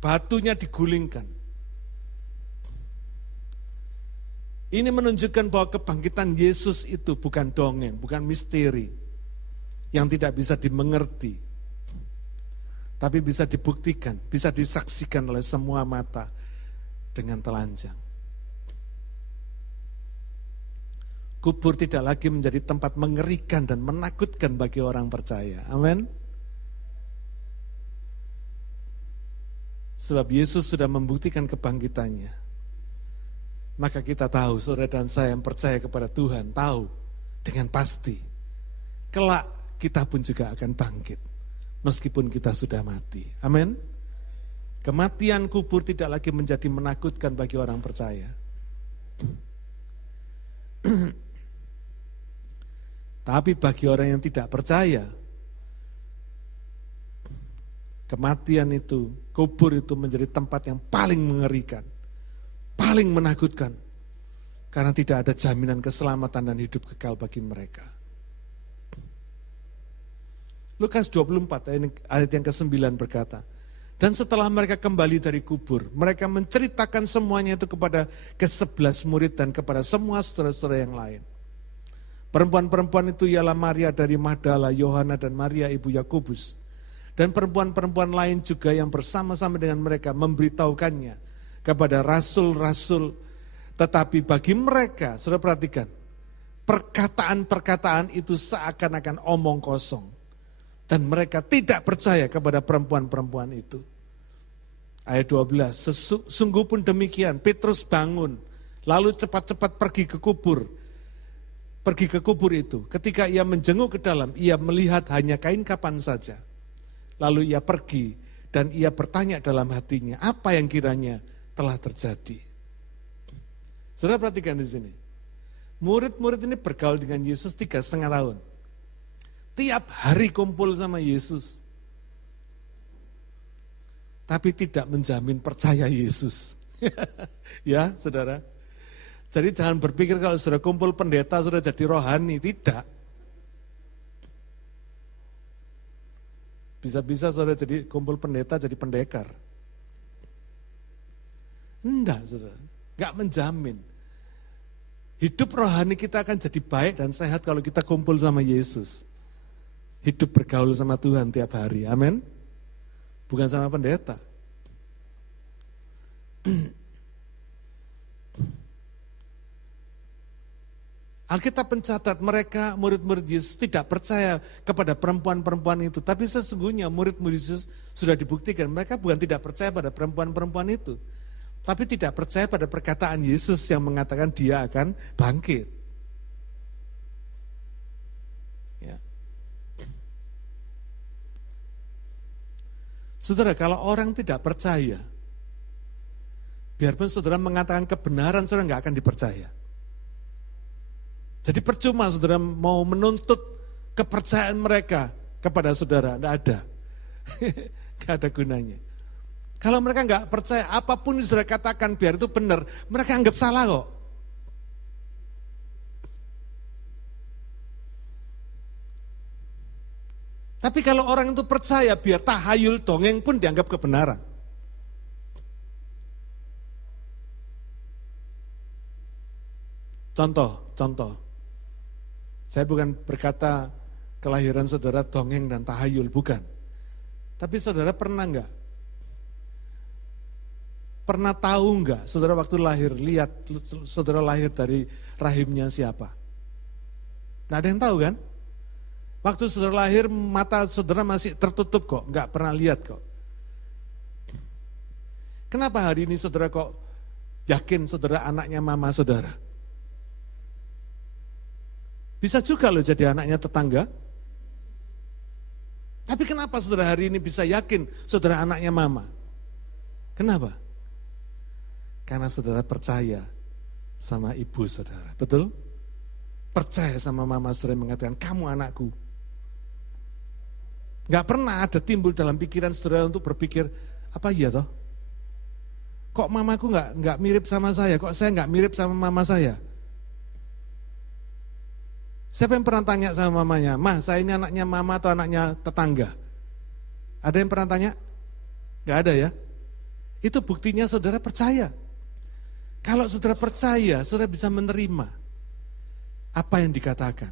batunya digulingkan. Ini menunjukkan bahwa kebangkitan Yesus itu bukan dongeng, bukan misteri yang tidak bisa dimengerti, tapi bisa dibuktikan, bisa disaksikan oleh semua mata dengan telanjang. Kubur tidak lagi menjadi tempat mengerikan dan menakutkan bagi orang percaya. Amin. Sebab Yesus sudah membuktikan kebangkitannya. Maka kita tahu, saudara dan saya yang percaya kepada Tuhan, tahu dengan pasti, kelak kita pun juga akan bangkit, meskipun kita sudah mati. Amin. Kematian kubur tidak lagi menjadi menakutkan bagi orang percaya. Tapi bagi orang yang tidak percaya, kematian itu, kubur itu menjadi tempat yang paling mengerikan, paling menakutkan, karena tidak ada jaminan keselamatan dan hidup kekal bagi mereka. Lukas 24 ayat yang ke-9 berkata, dan setelah mereka kembali dari kubur, mereka menceritakan semuanya itu kepada ke-11 murid dan kepada semua saudara-saudara yang lain. Perempuan-perempuan itu ialah Maria dari Magdala, Yohana dan Maria ibu Yakobus. Dan perempuan-perempuan lain juga yang bersama-sama dengan mereka memberitahukannya kepada rasul-rasul. Tetapi bagi mereka, saudara perhatikan, perkataan-perkataan itu seakan-akan omong kosong. Dan mereka tidak percaya kepada perempuan-perempuan itu. Ayat 12, sungguh pun demikian, Petrus bangun, lalu cepat-cepat pergi ke kubur itu. Ketika ia menjenguk ke dalam, ia melihat hanya kain kapan saja. Lalu ia pergi dan ia bertanya dalam hatinya, apa yang kiranya telah terjadi. Saudara perhatikan di sini. Murid-murid ini bergaul dengan Yesus 3,5 tahun. Tiap hari kumpul sama Yesus. Tapi tidak menjamin percaya Yesus. Ya, saudara. Jadi jangan berpikir kalau sudah kumpul pendeta sudah jadi rohani, tidak. Bisa-bisa saudara jadi kumpul pendeta jadi pendekar. Enggak, saudara. Enggak menjamin. Hidup rohani kita akan jadi baik dan sehat kalau kita kumpul sama Yesus. Hidup bergaul sama Tuhan tiap hari, amin. Bukan sama pendeta. Alkitab mencatat mereka murid-murid Yesus tidak percaya kepada perempuan-perempuan itu. Tapi sesungguhnya murid-murid Yesus sudah dibuktikan mereka bukan tidak percaya pada perempuan-perempuan itu. Tapi tidak percaya pada perkataan Yesus yang mengatakan dia akan bangkit. Ya. Saudara, kalau orang tidak percaya, biarpun saudara mengatakan kebenaran, saudara nggak akan dipercaya. Jadi percuma saudara mau menuntut kepercayaan mereka kepada saudara, tidak ada. Tidak ada gunanya. Kalau mereka nggak percaya, apapun yang saudara katakan biar itu benar, mereka anggap salah kok. Tapi kalau orang itu percaya, biar tahayul dongeng pun dianggap kebenaran. Contoh. Saya bukan berkata kelahiran saudara dongeng dan tahayul, bukan. Tapi saudara pernah enggak? Pernah tahu enggak saudara waktu lahir, lihat saudara lahir dari rahimnya siapa? Nggak ada yang tahu kan? Waktu saudara lahir mata saudara masih tertutup kok, enggak pernah lihat kok. Kenapa hari ini saudara kok yakin saudara anaknya mama saudara? Bisa juga loh jadi anaknya tetangga. Tapi kenapa saudara hari ini bisa yakin saudara anaknya mama? Kenapa? Karena saudara percaya sama ibu saudara, betul? percaya sama mama saudara mengatakan, kamu anakku. Gak pernah ada timbul dalam pikiran saudara untuk berpikir, apa iya toh? Kok mamaku nggak mirip sama saya? Kok saya nggak mirip sama mama saya? Siapa yang pernah tanya sama mamanya, "Mah, saya ini anaknya mama atau anaknya tetangga?" Ada yang pernah tanya? Nggak ada ya? Itu buktinya saudara percaya. Kalau saudara percaya, saudara bisa menerima apa yang dikatakan.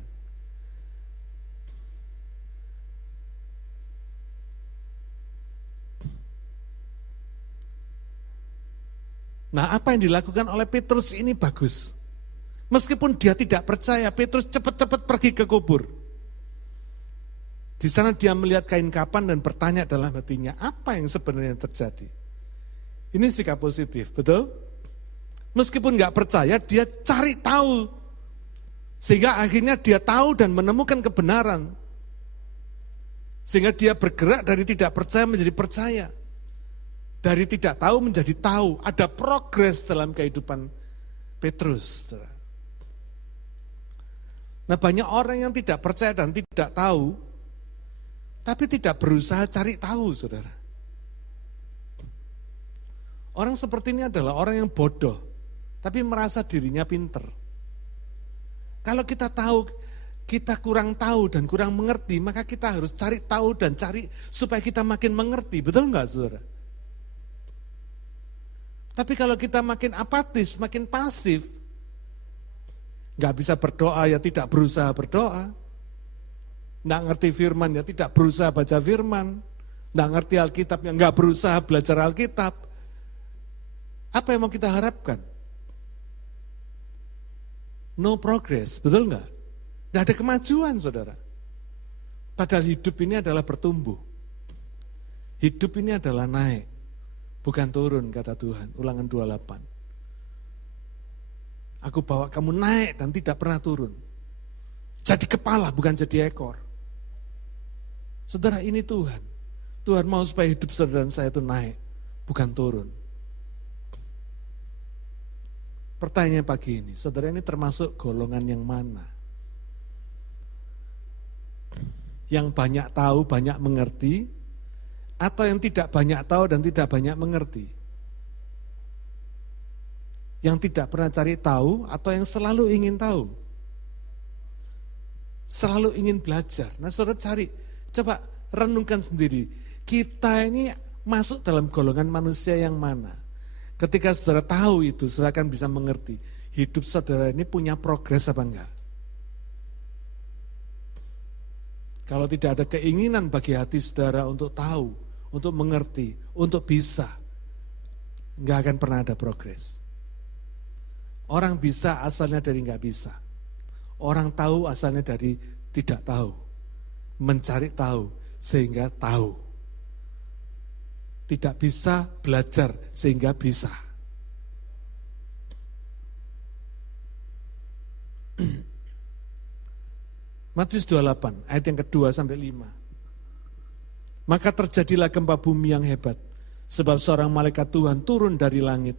Nah, apa yang dilakukan oleh Petrus ini bagus. Meskipun dia tidak percaya, Petrus cepat-cepat pergi ke kubur. Di sana dia melihat kain kapan dan bertanya dalam hatinya, apa yang sebenarnya terjadi? Ini sikap positif, betul? Meskipun nggak percaya, dia cari tahu. Sehingga akhirnya dia tahu dan menemukan kebenaran. Sehingga dia bergerak dari tidak percaya menjadi percaya. Dari tidak tahu menjadi tahu, ada progres dalam kehidupan Petrus. Nah, banyak orang yang tidak percaya dan tidak tahu, tapi tidak berusaha cari tahu, saudara. Orang seperti ini adalah orang yang bodoh, tapi merasa dirinya pinter. Kalau kita tahu, kita kurang tahu dan kurang mengerti, maka kita harus cari tahu dan cari supaya kita makin mengerti, betul enggak, saudara? Tapi kalau kita makin apatis, makin pasif, nggak bisa berdoa ya tidak berusaha berdoa, nggak ngerti firman ya tidak berusaha baca firman, nggak ngerti Alkitab ya nggak berusaha belajar Alkitab. Apa yang mau kita harapkan? No progress, betul nggak? Nggak ada kemajuan, saudara. Padahal hidup ini adalah bertumbuh. Hidup ini adalah naik. Bukan turun, kata Tuhan. Ulangan 28. Aku bawa kamu naik dan tidak pernah turun. Jadi kepala, bukan jadi ekor. Saudara, ini Tuhan. Tuhan mau supaya hidup saudara dan saya itu naik, bukan turun. Pertanyaan pagi ini, saudara ini termasuk golongan yang mana? Yang banyak tahu, banyak mengerti, atau yang tidak banyak tahu dan tidak banyak mengerti? Yang tidak pernah cari tahu atau yang selalu ingin tahu? Selalu ingin belajar. Nah, saudara cari, coba renungkan sendiri. Kita ini masuk dalam golongan manusia yang mana? Ketika saudara tahu itu, saudara akan bisa mengerti. Hidup saudara ini punya progres apa enggak? Kalau tidak ada keinginan bagi hati saudara untuk tahu, untuk mengerti, untuk bisa, enggak akan pernah ada progres. Orang bisa asalnya dari enggak bisa. Orang tahu asalnya dari tidak tahu. Mencari tahu sehingga tahu. Tidak bisa belajar sehingga bisa. Matius 28 ayat yang kedua sampai 5. Maka terjadilah gempa bumi yang hebat, sebab seorang malaikat Tuhan turun dari langit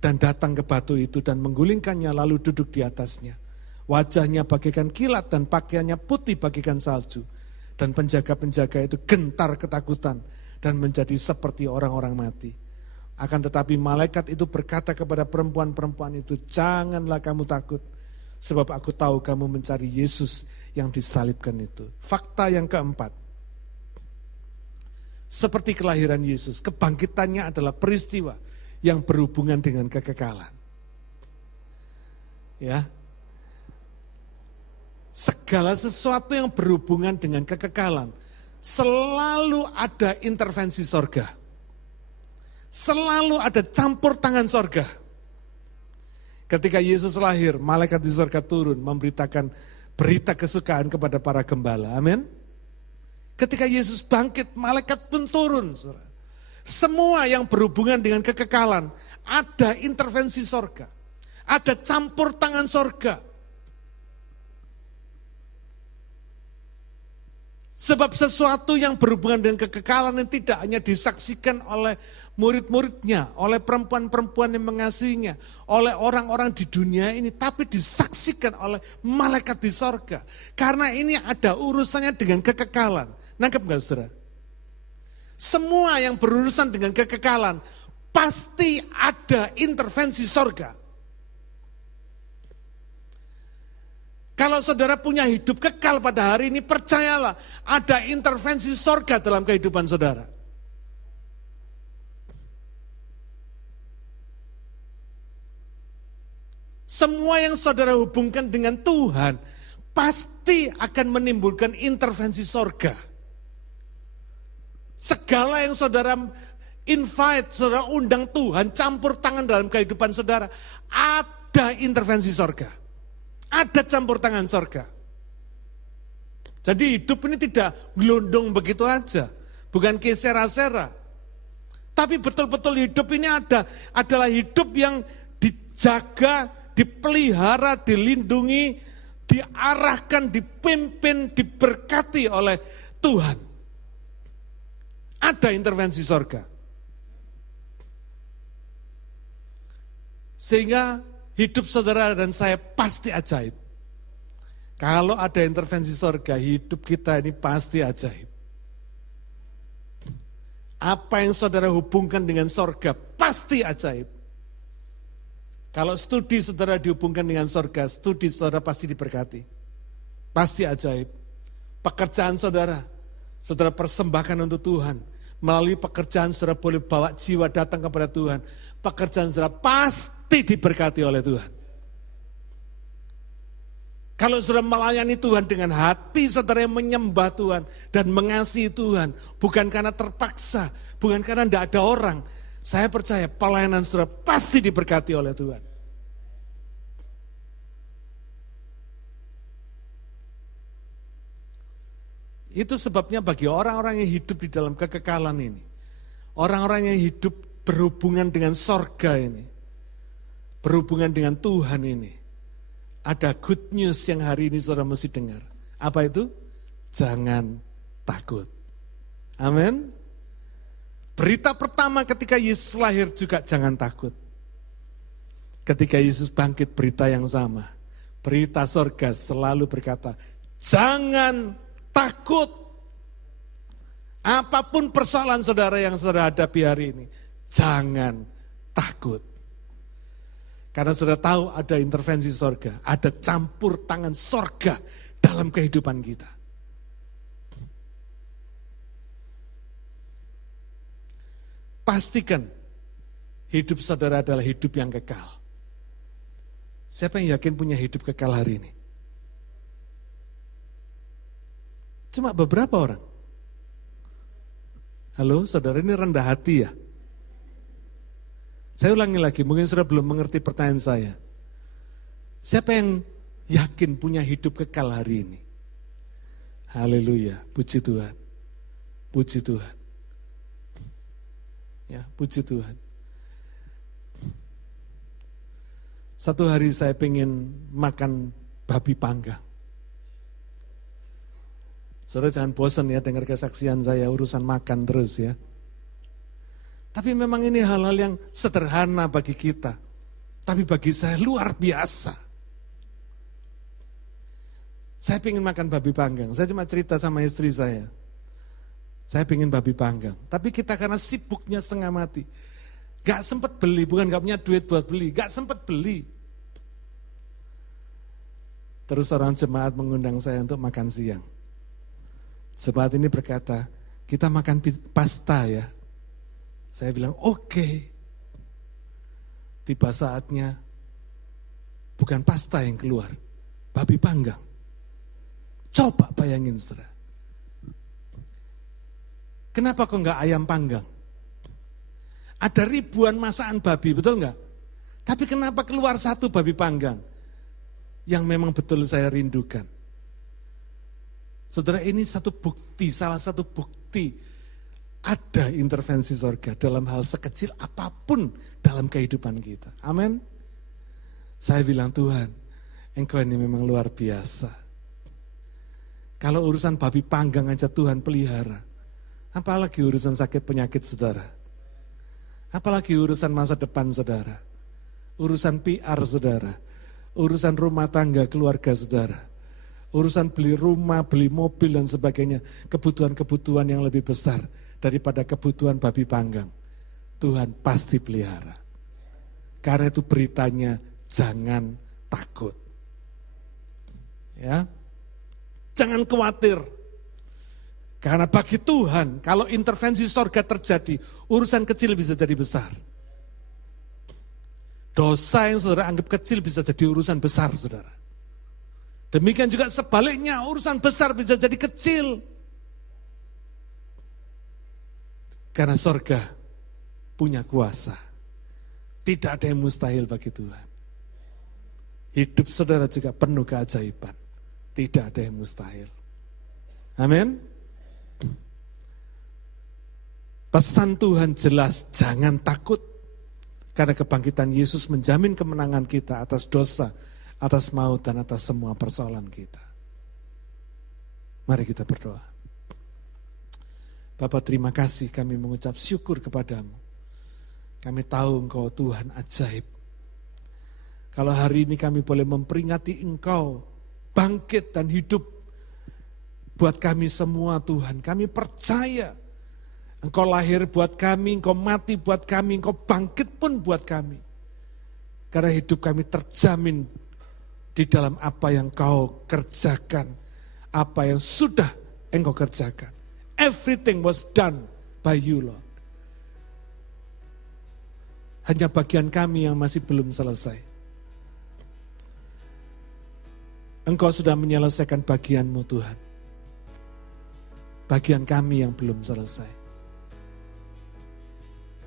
dan datang ke batu itu dan menggulingkannya lalu duduk di atasnya. Wajahnya bagaikan kilat dan pakaiannya putih bagaikan salju. Dan penjaga-penjaga itu gentar ketakutan dan menjadi seperti orang-orang mati. Akan tetapi malaikat itu berkata kepada perempuan-perempuan itu, janganlah kamu takut, sebab aku tahu kamu mencari Yesus yang disalibkan itu. Fakta yang keempat, seperti kelahiran Yesus, kebangkitannya adalah peristiwa yang berhubungan dengan kekekalan. Ya, segala sesuatu yang berhubungan dengan kekekalan selalu ada intervensi sorga. Selalu ada campur tangan sorga. Ketika Yesus lahir, malaikat di sorga turun memberitakan berita kesukaan kepada para gembala. Amin. Ketika Yesus bangkit, malaikat pun turun. Semua yang berhubungan dengan kekekalan, ada intervensi sorga. Ada campur tangan sorga. Sebab sesuatu yang berhubungan dengan kekekalan yang tidak hanya disaksikan oleh murid-muridnya, oleh perempuan-perempuan yang mengasihinya, oleh orang-orang di dunia ini, tapi disaksikan oleh malaikat di sorga. Karena ini ada urusannya dengan kekekalan. Nangkep gak saudara? Semua yang berurusan dengan kekekalan, pasti ada intervensi sorga. Kalau saudara punya hidup kekal pada hari ini, percayalah ada intervensi sorga dalam kehidupan saudara. Semua yang saudara hubungkan dengan Tuhan, pasti akan menimbulkan intervensi sorga. Segala yang saudara invite, saudara undang Tuhan, campur tangan dalam kehidupan saudara, ada intervensi sorga. Ada campur tangan sorga. Jadi hidup ini tidak gelondong begitu aja. Bukan kesera-sera. Tapi betul-betul hidup ini adalah hidup yang dijaga, dipelihara, dilindungi, diarahkan, dipimpin, diberkati oleh Tuhan. Ada intervensi sorga. Sehingga hidup saudara dan saya pasti ajaib. Kalau ada intervensi sorga, hidup kita ini pasti ajaib. Apa yang saudara hubungkan dengan sorga, pasti ajaib. Kalau studi saudara dihubungkan dengan sorga, studi saudara pasti diberkati. Pasti ajaib. Pekerjaan saudara persembahkan untuk Tuhan. Melalui pekerjaan saudara boleh bawa jiwa datang kepada Tuhan. Pekerjaan saudara pasti diberkati oleh Tuhan. Kalau saudara melayani Tuhan dengan hati saudara yang menyembah Tuhan dan mengasihi Tuhan, bukan karena terpaksa, bukan karena tidak ada orang, saya percaya pelayanan saudara pasti diberkati oleh Tuhan. Itu sebabnya bagi orang-orang yang hidup di dalam kekekalan ini, orang-orang yang hidup berhubungan dengan sorga ini, berhubungan dengan Tuhan ini, ada good news yang hari ini saudara mesti dengar. Apa itu? Jangan takut. Amin. Berita pertama ketika Yesus lahir juga jangan takut. Ketika Yesus bangkit berita yang sama. Berita sorga selalu berkata, jangan takut. Apapun persoalan saudara yang saudara hadapi hari ini, jangan takut. Karena saudara tahu ada intervensi sorga, ada campur tangan sorga dalam kehidupan kita. Pastikan hidup saudara adalah hidup yang kekal. Siapa yang yakin punya hidup kekal hari ini? Cuma beberapa orang. Halo, saudara ini rendah hati ya? Saya ulangi lagi, mungkin saudara belum mengerti pertanyaan saya. Siapa yang yakin punya hidup kekal hari ini? Haleluya, puji Tuhan. Puji Tuhan. Ya, puji Tuhan. Satu hari saya pengen makan babi panggang. Saudara jangan bosan ya dengar kesaksian saya, urusan makan terus ya. Tapi memang ini hal-hal yang sederhana bagi kita. Tapi bagi saya luar biasa. Saya pengen makan babi panggang. Saya cuma cerita sama istri saya. Saya pengen babi panggang. Tapi kita karena sibuknya setengah mati. Gak sempat beli, bukan gak punya duit buat beli. Gak sempat beli. Terus orang jemaat mengundang saya untuk makan siang. Jemaat ini berkata, kita makan pasta ya. Saya bilang, oke. Tiba saatnya, bukan pasta yang keluar, babi panggang. Coba bayangin, saudara. Kenapa kok enggak ayam panggang? Ada ribuan masakan babi, betul enggak? Tapi kenapa keluar satu babi panggang? Yang memang betul saya rindukan. Saudara, ini satu bukti, salah satu bukti ada intervensi sorga dalam hal sekecil apapun dalam kehidupan kita. Amin. Saya bilang, Tuhan, Engkau ini memang luar biasa. Kalau urusan babi panggang aja Tuhan pelihara, apalagi urusan sakit penyakit saudara. Apalagi urusan masa depan saudara, urusan PR saudara, urusan rumah tangga keluarga saudara, urusan beli rumah, beli mobil dan sebagainya, kebutuhan-kebutuhan yang lebih besar daripada kebutuhan babi panggang. Tuhan pasti pelihara. Karena itu beritanya jangan takut. Ya. Jangan khawatir. Karena bagi Tuhan, kalau intervensi sorga terjadi, urusan kecil bisa jadi besar. Dosa yang saudara anggap kecil bisa jadi urusan besar, saudara. Demikian juga sebaliknya, urusan besar bisa jadi kecil. Karena sorga punya kuasa. Tidak ada yang mustahil bagi Tuhan. Hidup saudara juga penuh keajaiban. Tidak ada yang mustahil. Amin. Pesan Tuhan jelas, jangan takut. Karena kebangkitan Yesus menjamin kemenangan kita atas dosa, atas maut, dan atas semua persoalan kita. Mari kita berdoa. Bapa, terima kasih, kami mengucap syukur kepadamu. Kami tahu Engkau Tuhan ajaib. Kalau hari ini kami boleh memperingati Engkau bangkit dan hidup buat kami semua Tuhan. Kami percaya Engkau lahir buat kami, Engkau mati buat kami, Engkau bangkit pun buat kami. Karena hidup kami terjamin di dalam apa yang Kau kerjakan, apa yang sudah Engkau kerjakan. Everything was done by you, Lord. Hanya bagian kami yang masih belum selesai. Engkau sudah menyelesaikan bagian-Mu, Tuhan. Bagian kami yang belum selesai.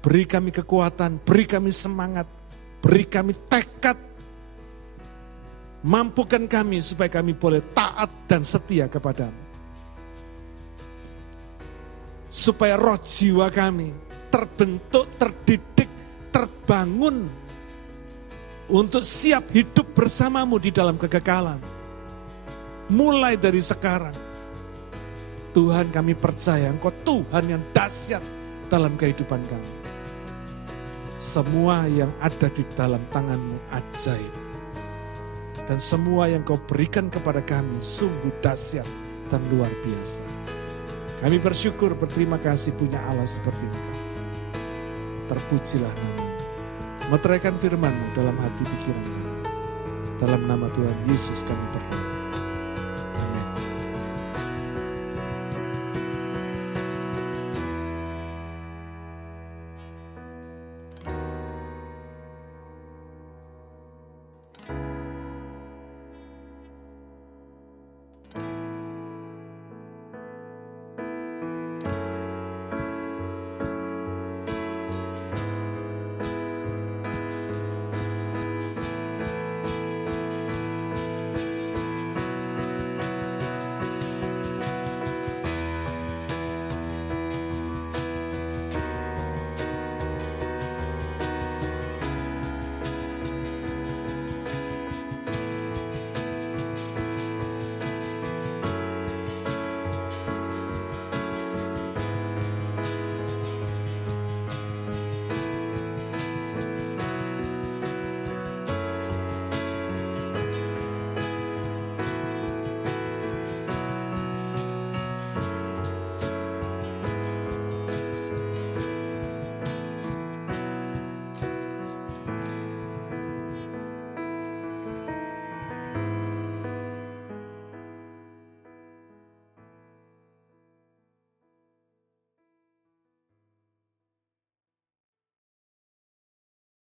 Beri kami kekuatan, beri kami semangat, beri kami tekad. Mampukan kami supaya kami boleh taat dan setia kepadamu. Supaya roh jiwa kami terbentuk, terdidik, terbangun untuk siap hidup bersamamu di dalam kekekalan. Mulai dari sekarang, Tuhan kami percaya Engkau Tuhan yang dahsyat dalam kehidupan kami. Semua yang ada di dalam tangan-Mu ajaib. Dan semua yang Kau berikan kepada kami sungguh dahsyat dan luar biasa. Kami bersyukur, berterima kasih punya Allah seperti Engkau. Terpujilah nama-Mu. Meteraikan firman-Mu dalam hati pikiran kami. Dalam nama Tuhan Yesus kami berdoa.